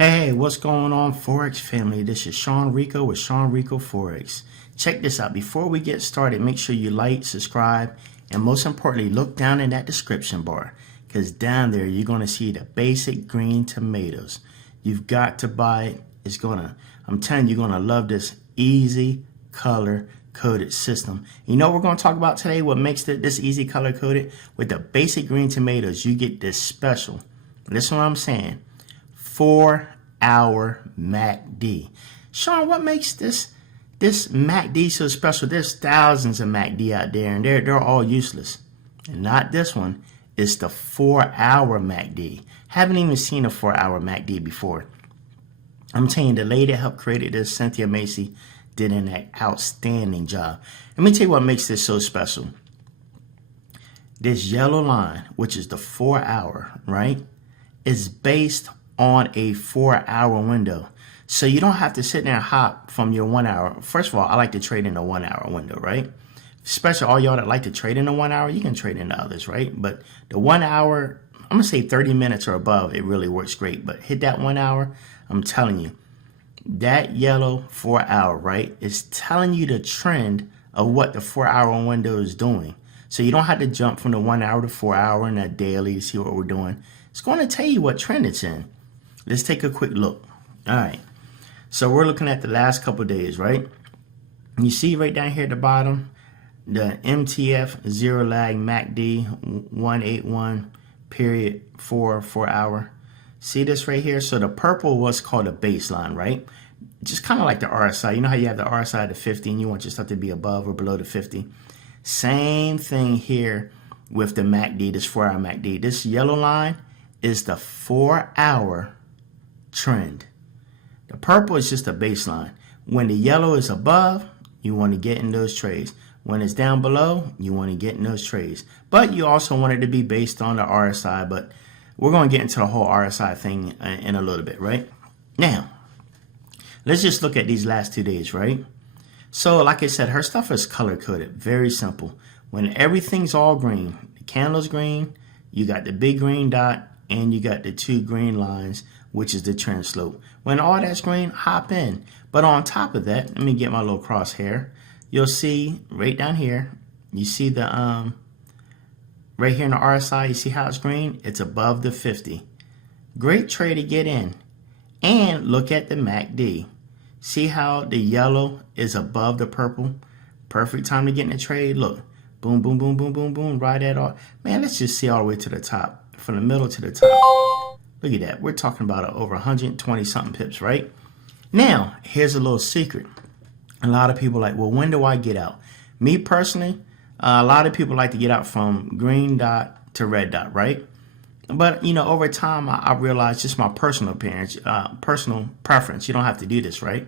Hey, what's going on, Forex family? This is Sean Rico with Sean Rico Forex. Check this out. Before we get started, make sure you like, subscribe, and most importantly, look down in that description bar, because down there you're going to see the basic green tomatoes. You've got to buy it. I'm telling you, you're going to love this easy color coded system. You know what we're going to talk about today? What makes this easy color coded? With the basic green tomatoes, you get this special. Listen to what I'm saying. 4-hour MACD. Sean, what makes this MACD so special? There's thousands of MACD out there, and they're all useless. And not this one. It's the 4-hour MACD. Haven't even seen a 4-hour MACD before. I'm telling you, the lady that helped create this, Cynthia Macy, did an outstanding job. Let me tell you what makes this so special. This yellow line, which is the 4-hour, right, is based on a 4-hour window. So you don't have to sit there and hop from your 1 hour. First of all, I like to trade in a 1 hour window, right? Especially all y'all that like to trade in a 1 hour, you can trade in the others, right? But the 1 hour, I'm gonna say 30 minutes or above, it really works great. But hit that 1 hour, I'm telling you, that yellow 4-hour, right, is telling you the trend of what the 4-hour window is doing. So you don't have to jump from the 1 hour to 4 hour and that daily to see what we're doing. It's going to tell you what trend it's in. Let's take a quick look. All right. So we're looking at the last couple of days, right? You see right down here at the bottom, the MTF zero lag MACD 181 period 4-hour. See this right here? So the purple was called a baseline, right? Just kind of like the RSI. You know how you have the RSI to 50 and you want your stuff to be above or below the 50? Same thing here with the MACD, this 4-hour MACD. This yellow line is the 4-hour trend. The purple is just a baseline. When the yellow is above, you want to get in those trades. When it's down below, you want to get in those trades. But you also want it to be based on the RSI. But we're going to get into the whole RSI thing in a little bit, right? Now, let's just look at these last 2 days, right? So, like I said, her stuff is color coded. Very simple. When everything's all green, the candle's green, you got the big green dot, and you got the 2 green lines, which is the trend slope. When all that's green, hop in. But on top of that, let me get my little crosshair. You'll see right down here, you see the right here in the RSI, you see how it's green? It's above the 50. Great trade to get in. And look at the MACD. See how the yellow is above the purple? Perfect time to get in the trade. Look, boom, boom, boom, boom, boom, boom, right at all. Man, let's just see all the way to the top, from the middle to the top. Look at that. We're talking about over 120 something pips, right? Now, here's a little secret. A lot of people are like, well, when do I get out? Me personally, a lot of people like to get out from green dot to red dot, right? But, you know, over time, I realized just my personal appearance, personal preference. You don't have to do this, right?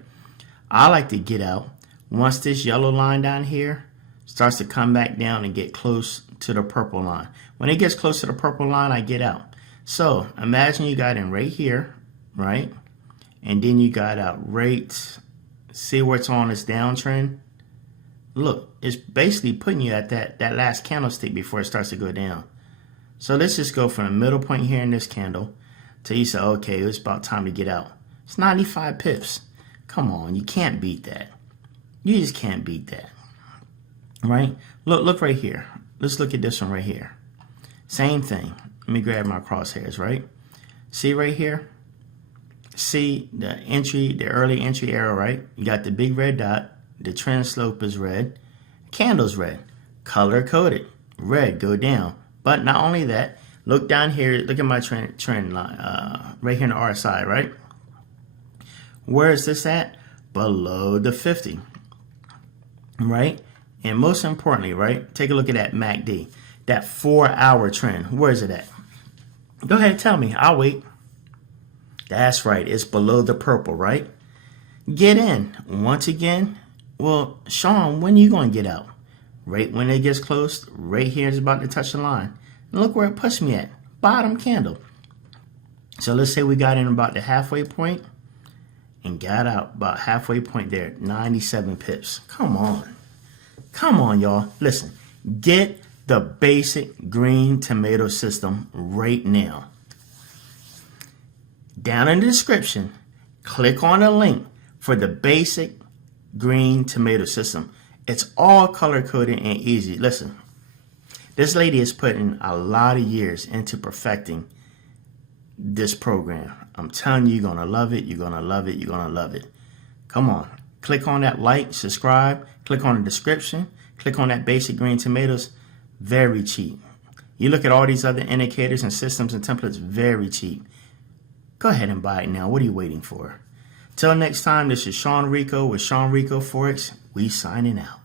I like to get out once this yellow line down here starts to come back down and get close to the purple line. When it gets close to the purple line, I get out. So imagine you got in right here, right? And then you got out right, see where it's on this downtrend? Look, it's basically putting you at that last candlestick before it starts to go down. So let's just go from the middle point here in this candle till you say, okay, it's about time to get out. It's 95 pips. Come on, you can't beat that. You just can't beat that, right? Look right here. Let's look at this one right here. Same thing. Let me grab my crosshairs, right? See right here? See the early entry arrow, right? You got the big red dot. The trend slope is red. Candle's red. Color coded. Red, go down. But not only that, look down here. Look at my trend line right here in the RSI, right? Where is this at? Below the 50, right? And most importantly, right? Take a look at that MACD. That 4-hour trend. Where is it at? Go ahead and tell me. I'll wait. That's right. It's below the purple, right? Get in. Once again, well, Sean, when are you going to get out? Right when it gets close, right here is about to touch the line. And look where it pushed me at. Bottom candle. So let's say we got in about the halfway point and got out about halfway point there. 97 pips. Come on. Come on, y'all. Listen. Get the basic green tomato system right now. Down in the description, click on the link for the basic green tomato system. It's all color-coded and easy. Listen, this lady is putting a lot of years into perfecting this program. I'm telling you, you're going to love it. You're going to love it. You're going to love it. Come on. Click on that like, subscribe. Click on the description. Click on that basic green tomatoes. Very cheap. You look at all these other indicators and systems and templates, very cheap. Go ahead and buy it now. What are you waiting for? Till next time, this is Sean Rico with Sean Rico Forex. We signing out.